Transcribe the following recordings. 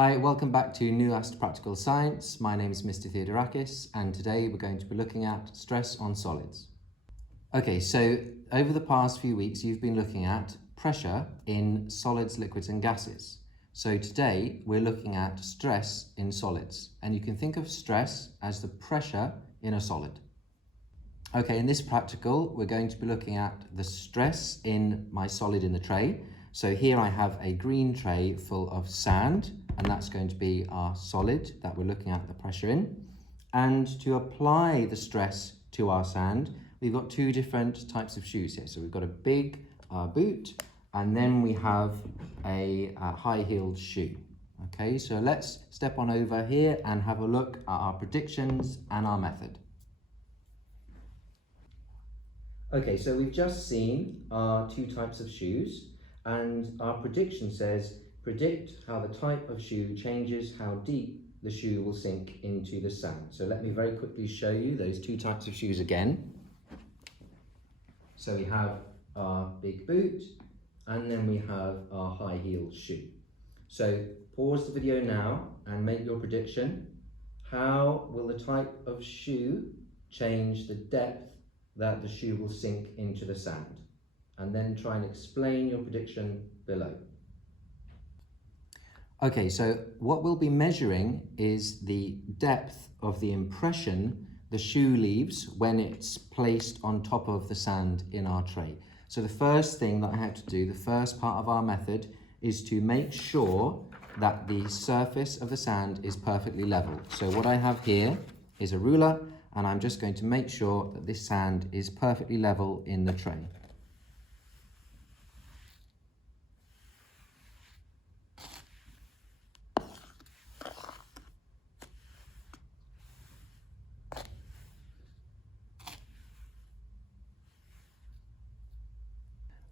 Hi, welcome back to New Ast Practical Science. My name is Mr Theodorakis, and today we're going to be looking at stress on solids. Okay, so over the past few weeks you've been looking at pressure in solids, liquids and gases. So today we're looking at stress in solids, and you can think of stress as the pressure in a solid. Okay, in this practical we're going to be looking at the stress in my solid in the tray. So here I have a green tray full of sand, and that's going to be our solid that we're looking at the pressure in. And to apply the stress to our sand, we've got two different types of shoes here. So we've got a big boot, and then we have a high-heeled shoe. Okay, so let's step on over here and have a look at our predictions and our method. Okay, so we've just seen our two types of shoes. And our prediction says, predict how the type of shoe changes how deep the shoe will sink into the sand. So let me very quickly show you those two types of shoes again. So we have our big boot, and then we have our high-heeled shoe. So pause the video now and make your prediction. How will the type of shoe change the depth that the shoe will sink into the sand? And then try and explain your prediction below. Okay, so what we'll be measuring is the depth of the impression the shoe leaves when it's placed on top of the sand in our tray. So the first thing that I have to do, the first part of our method, is to make sure that the surface of the sand is perfectly level. So what I have here is a ruler, and I'm just going to make sure that this sand is perfectly level in the tray.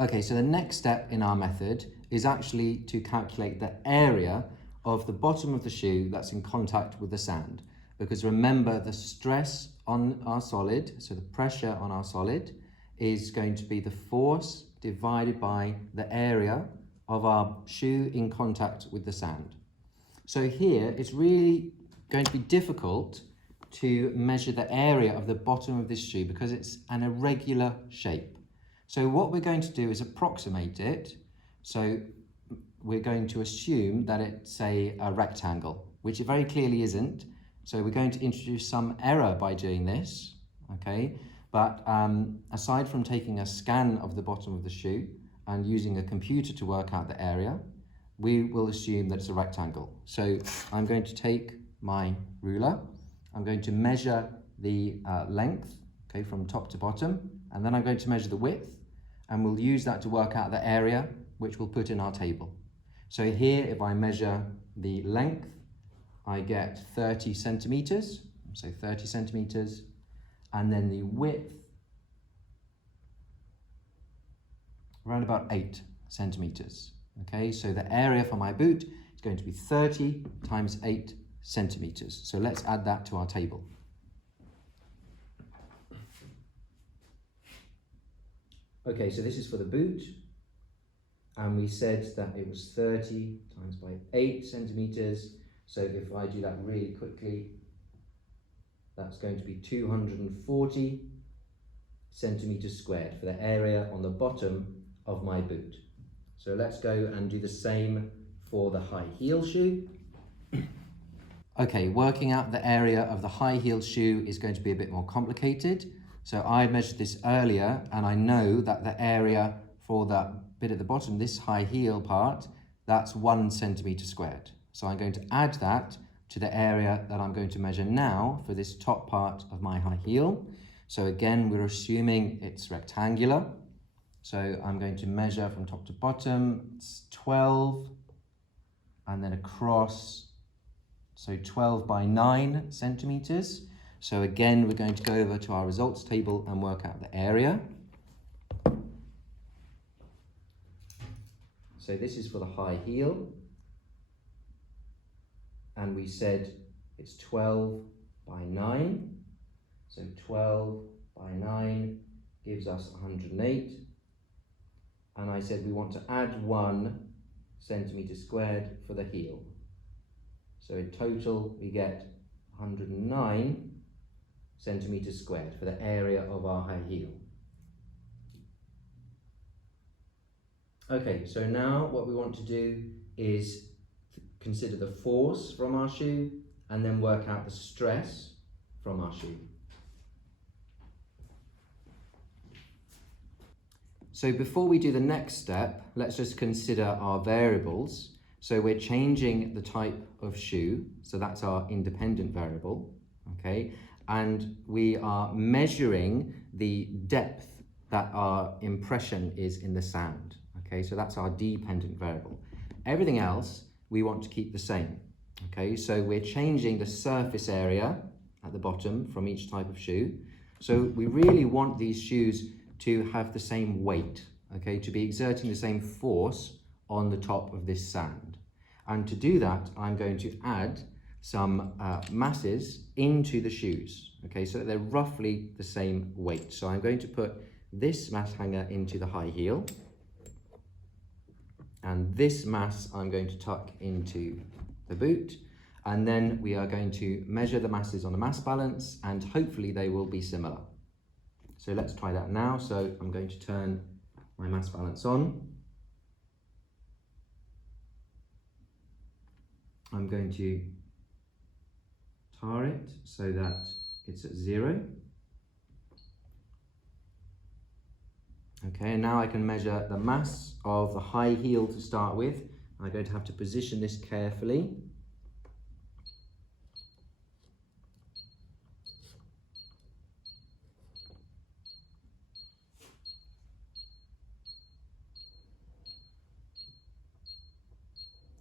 Okay, so the next step in our method is actually to calculate the area of the bottom of the shoe that's in contact with the sand. Because remember, the stress on our solid, so the pressure on our solid, is going to be the force divided by the area of our shoe in contact with the sand. So here, it's really going to be difficult to measure the area of the bottom of this shoe because it's an irregular shape. So what we're going to do is approximate it. So we're going to assume that it's a rectangle, which it very clearly isn't. So we're going to introduce some error by doing this, okay? But aside from taking a scan of the bottom of the shoe and using a computer to work out the area, we will assume that it's a rectangle. So I'm going to take my ruler, I'm going to measure the length, okay, from top to bottom, and then I'm going to measure the width, and we'll use that to work out the area, which we'll put in our table. So here, if I measure the length, I get 30 centimeters, so 30 centimeters, and then the width, around about 8 centimeters. Okay, so the area for my boot is going to be 30 times 8 centimeters. So let's add that to our table. Okay, so this is for the boot, and we said that it was 30 times by 8 centimeters. So if I do that really quickly, that's going to be 240 centimeters squared for the area on the bottom of my boot. So let's go and do the same for the high heel shoe. Okay, working out the area of the high heel shoe is going to be a bit more complicated. So I measured this earlier, and I know that the area for that bit at the bottom, this high heel part, that's 1 centimeter squared. So I'm going to add that to the area that I'm going to measure now for this top part of my high heel. So again, we're assuming it's rectangular. So I'm going to measure from top to bottom, it's 12, and then across, so 12 by 9 centimeters. So again, we're going to go over to our results table and work out the area. So this is for the high heel. And we said it's 12 by 9. So 12 by 9 gives us 108. And I said we want to add 1 centimeter squared for the heel. So in total, we get 109 centimeters squared for the area of our high heel. Okay, so now what we want to do is consider the force from our shoe and then work out the stress from our shoe. So before we do the next step, let's just consider our variables. So we're changing the type of shoe, so that's our independent variable, okay? And we are measuring the depth that our impression is in the sand, okay? So that's our dependent variable. Everything else we want to keep the same, okay? So we're changing the surface area at the bottom from each type of shoe. So we really want these shoes to have the same weight, okay? To be exerting the same force on the top of this sand. And to do that, I'm going to add some masses into the shoes, okay? So they're roughly the same weight. So I'm going to put this mass hanger into the high heel, and this mass I'm going to tuck into the boot, and then we are going to measure the masses on a mass balance, and hopefully they will be similar. So let's try that now. So I'm going to turn my mass balance on. I'm going to tar it so that it's at 0. Okay, and now I can measure the mass of the high heel to start with. I'm going to have to position this carefully.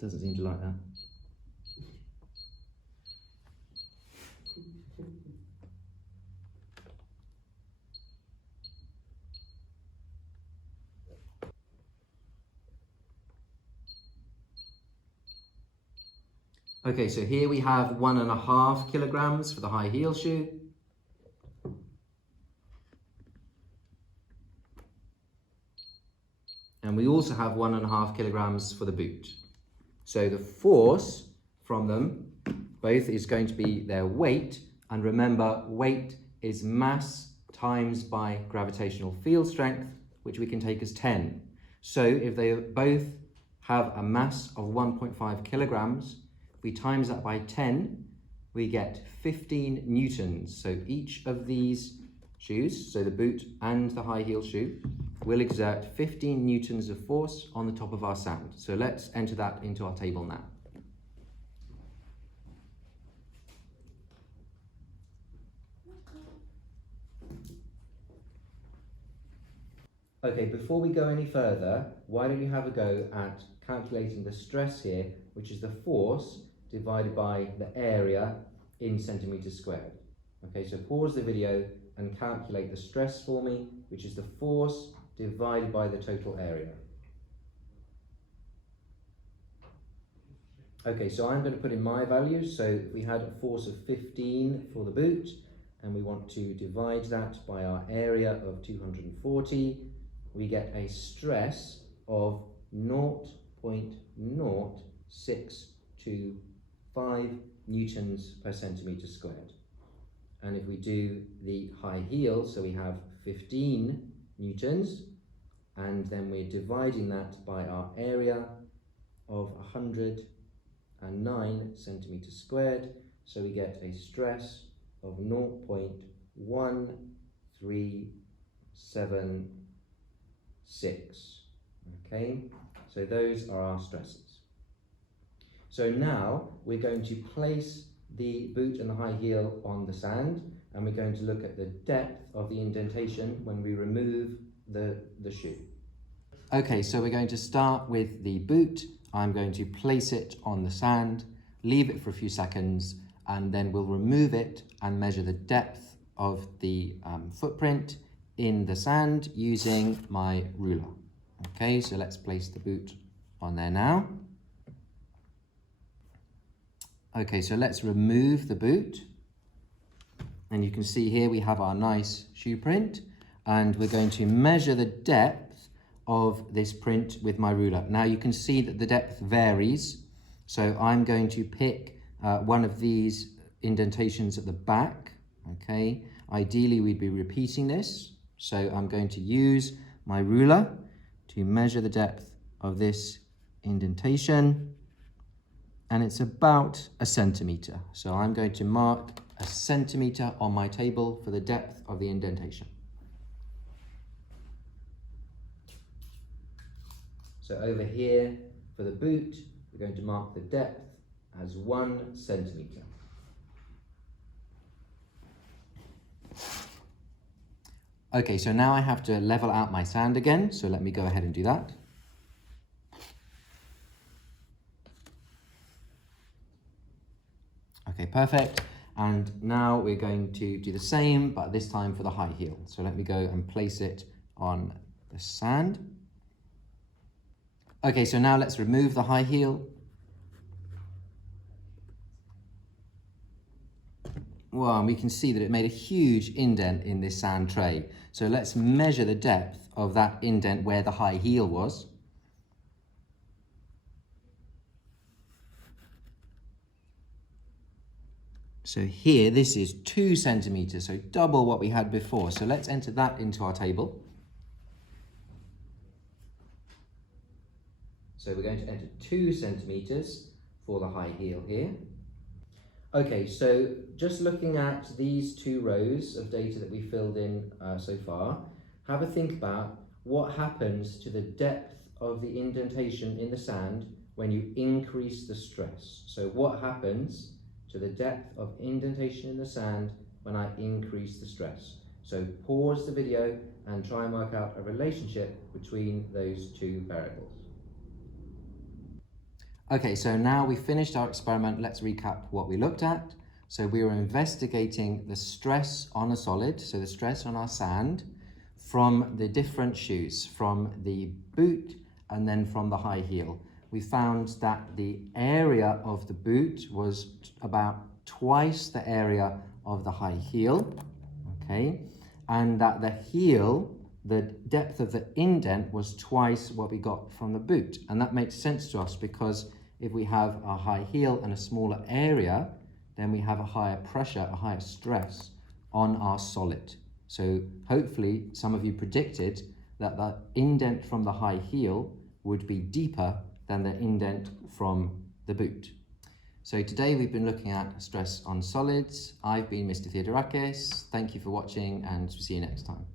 Doesn't seem to like that. Okay, so here we have 1.5 kilograms for the high heel shoe. And we also have 1.5 kilograms for the boot. So the force from them both is going to be their weight. And remember, weight is mass times by gravitational field strength, which we can take as 10. So if they both have a mass of 1.5 kilograms, if we times that by 10, we get 15 newtons. So each of these shoes, so the boot and the high heel shoe, will exert 15 newtons of force on the top of our sand. So let's enter that into our table now. Okay, before we go any further, why don't you have a go at calculating the stress here, which is the force divided by the area in centimeters squared. Okay, so pause the video and calculate the stress for me, which is the force divided by the total area. Okay, so I'm going to put in my values. So we had a force of 15 for the boot, and we want to divide that by our area of 240. We get a stress of 0.0625 newtons per centimetre squared. And if we do the high heel, so we have 15 newtons, and then we're dividing that by our area of 109 centimetres squared, so we get a stress of 0.1376. Okay, so those are our stresses. So now we're going to place the boot and the high heel on the sand, and we're going to look at the depth of the indentation when we remove the shoe. Okay, so we're going to start with the boot. I'm going to place it on the sand, leave it for a few seconds, and then we'll remove it and measure the depth of the footprint in the sand using my ruler. Okay, so let's place the boot on there now. Okay, so let's remove the boot. And you can see here we have our nice shoe print, and we're going to measure the depth of this print with my ruler. Now you can see that the depth varies, so I'm going to pick one of these indentations at the back, okay? Ideally, we'd be repeating this. So I'm going to use my ruler to measure the depth of this indentation, and it's about 1 centimetre. So I'm going to mark 1 centimetre on my table for the depth of the indentation. So over here, for the boot, we're going to mark the depth as 1 centimetre. Okay, so now I have to level out my sand again, so let me go ahead and do that. Okay, perfect. And now we're going to do the same, but this time for the high heel. So let me go and place it on the sand. Okay, so now let's remove the high heel. Well, and we can see that it made a huge indent in this sand tray. So let's measure the depth of that indent where the high heel was. So here, this is 2 centimetres, so double what we had before. So let's enter that into our table. So we're going to enter 2 centimetres for the high heel here. Okay, so just looking at these 2 rows of data that we filled in so far, have a think about what happens to the depth of the indentation in the sand when you increase the stress. So what happens to the depth of indentation in the sand when I increase the stress? So pause the video and try and work out a relationship between those 2 variables. Okay, so now we've finished our experiment, let's recap what we looked at. So we were investigating the stress on a solid, so the stress on our sand, from the different shoes, from the boot and then from the high heel. We found that the area of the boot was about twice the area of the high heel, okay? And that the heel, the depth of the indent was twice what we got from the boot. And that makes sense to us because if we have a high heel and a smaller area, then we have a higher pressure, a higher stress on our solid. So hopefully some of you predicted that the indent from the high heel would be deeper than the indent from the boot. So today we've been looking at stress on solids. I've been Mr Theodorakis. Thank you for watching and see you next time.